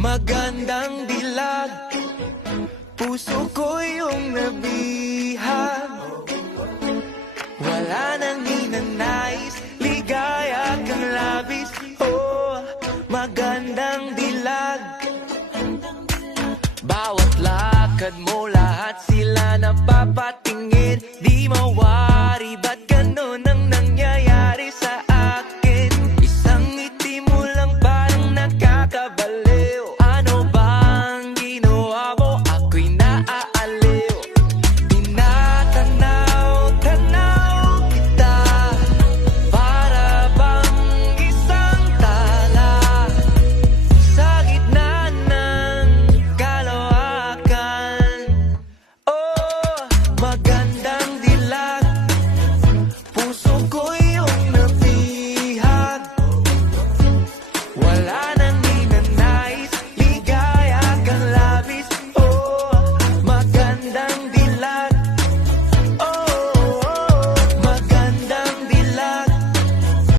Magandang dilag, puso ko yung nabihag. Wala nang ninanais, ligaya kang labis. Oh, magandang dilag. Bawat lakad mo, lahat sila napapatingin. Di mo